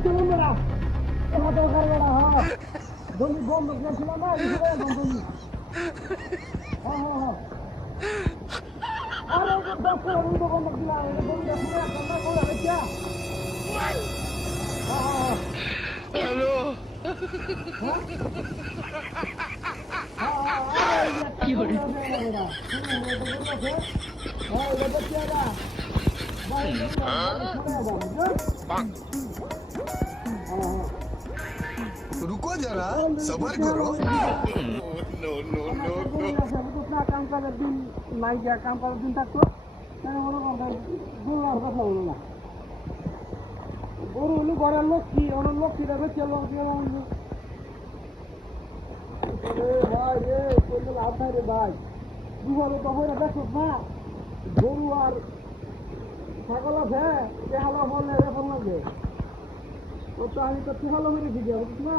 হচ্ছে বন্ধুরা তোমার দরকার বেড়া হ্যাঁ বন্ধু বন্ধ করেছিলাম না এই করে বন্ধু হ্যাঁ হ্যাঁ হ্যাঁ আরে দশ করে বন্ধু বন্ধ দিলাম এটা বন্ধু শুনে কান্না করে হচ্ছে হ্যাঁ হ্যাঁ হ্যাঁ কি হলো যারা সবার করো নো নো নো নো কাম করার দিন নাই যা কাম করার দিন থাকতো কেন বলো বললাম কথা বলো না গরু হলো ঘরের লক্ষ্মী ওনার লক্ষ্মী রাখবে চলো ভাই রে কোনো লাভ নাই রে ভাই দুবার তো হয়ে দেখো না গরু আর ছাগল আছে সে হালো বললে রে বলল যে ও তো আমি তো কি হলো মেরে দিকে বুঝলি না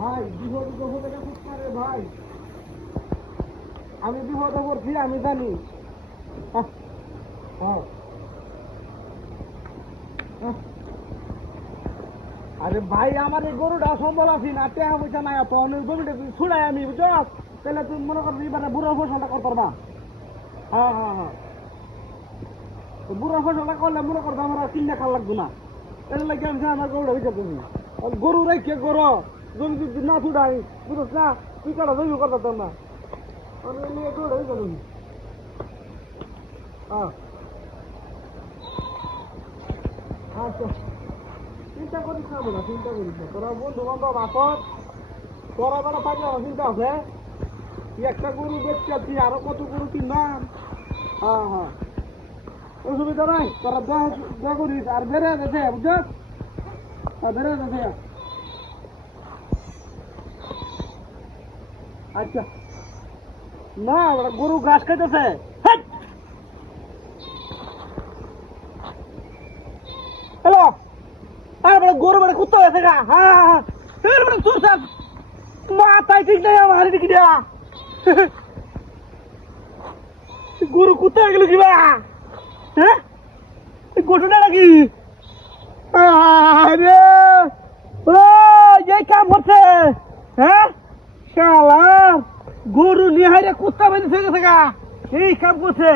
ভাই, বিপদ ভাই। আমি বিপদে পড়ছি, আমি জানি। আরে ভাই, আমার এই গরুটা সম্বল আছি না, টেহা পয়সা নাই তো অনেক জমিটা ছুড়াই আমি, বুঝছ? তাহলে তুই মনে কর এবারে বুড়ো ফসলটা করতে পারবা হ্যাঁ হ্যাঁ হ্যাঁ। বুড়ো ফসলটা করলে মনে করবে আমার কিনে খাওয়া লাগবে না। তাহলে আমার গরুটা বিচার আর গরু রেখে গরু। জমি যদি না ছুড়াই বুঝছ না? তুই কাটা জমি করতে পারতাম না? আমি নিয়ে করবি হ্যাঁ আচ্ছা। চিন্তা করিস না বোনা, চিন্তা করিস না। তোরা বন্ধু বান্ধব আসত তোরা বেড়া থাকলে চিন্তা আছে? একটা গরু দেখতে তুই আরও কত গরু কিনবাম হ্যাঁ হ্যাঁ। অসুবিধা নাই, তোরা যা করিস, আর বেড়ে গেছে বুঝছ? আর বেড়ে গেছে আচ্ছা। না, ওরা গরু ঘাস খাইতেছে। হ্যালো, আরে বড় গরু বড় কুত্তা হয়েছে গা। হ্যাঁ হ্যাঁ বড় তুই সব মাথায় ঠিক নেই আমার দিকে দিয়া গরু কুত্তা হয়ে গেল কি বা? হ্যাঁ? গোটুটা নাকি আরে ও এই কাম করছে। হ্যাঁ? শালা। গরু নিহারে কুত্তা বেঁধে গেছে গা এই কাম করছে।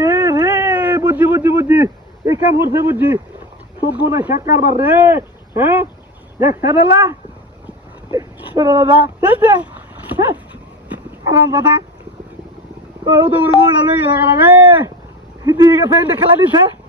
এ রে, বুঝি বুঝছি বুঝছি এই কাম করছে, বুঝি। সভ্য না সাকার বার রে। হ্যাঁ? দেখ সেবেলা দাদা দাদা। ও, তো গোড়া লই রে। খেলা দিছে।